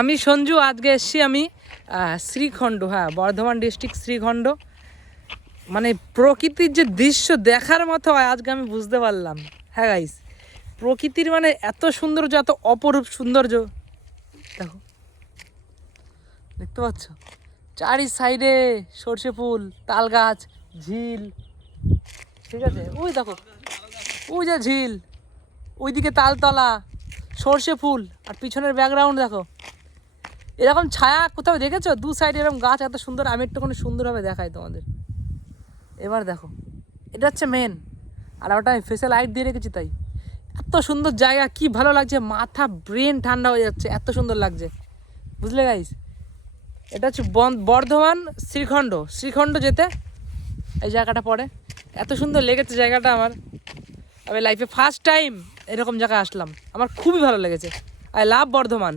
আমি সঞ্জু আজকে এসেছি আমি শ্রীখণ্ড, হ্যাঁ বর্ধমান ডিস্ট্রিক্ট শ্রীখণ্ড। মানে প্রকৃতির যে দৃশ্য দেখার মতো হয় আজকে আমি বুঝতে পারলাম। হ্যাঁ গাইস, প্রকৃতির মানে এত সৌন্দর্য, এত অপরূপ সৌন্দর্য। দেখো, দেখতে পাচ্ছ চারি সাইডে সর্ষে ফুল, তাল গাছ, ঝিল। ঠিক আছে, ওই দেখো ওই যে ঝিল, ওইদিকে তালতলা, সর্ষে ফুল, আর পিছনের ব্যাকগ্রাউন্ড দেখো। এরকম ছায়া কোথাও দেখেছো? দু সাইডে এরকম গাছ এত সুন্দর। আমি একটুখানি সুন্দরভাবে দেখাই তোমাদের। এবার দেখো, এটা হচ্ছে মেন, আর ওটা আমি ফেসে লাইট দিয়ে রেখেছি, তাই এত সুন্দর জায়গা। কি ভালো লাগছে, মাথা ব্রেন ঠান্ডা হয়ে যাচ্ছে, এত সুন্দর লাগছে। বুঝলে গাইস, এটা হচ্ছে বর্ধমান শ্রীখণ্ড। শ্রীখণ্ড যেতে এই জায়গাটা পড়ে। এত সুন্দর লেগেছে জায়গাটা আমার। আমি লাইফে ফার্স্ট টাইম এরকম জায়গায় আসলাম, আমার খুবই ভালো লেগেছে। I love Bardhaman.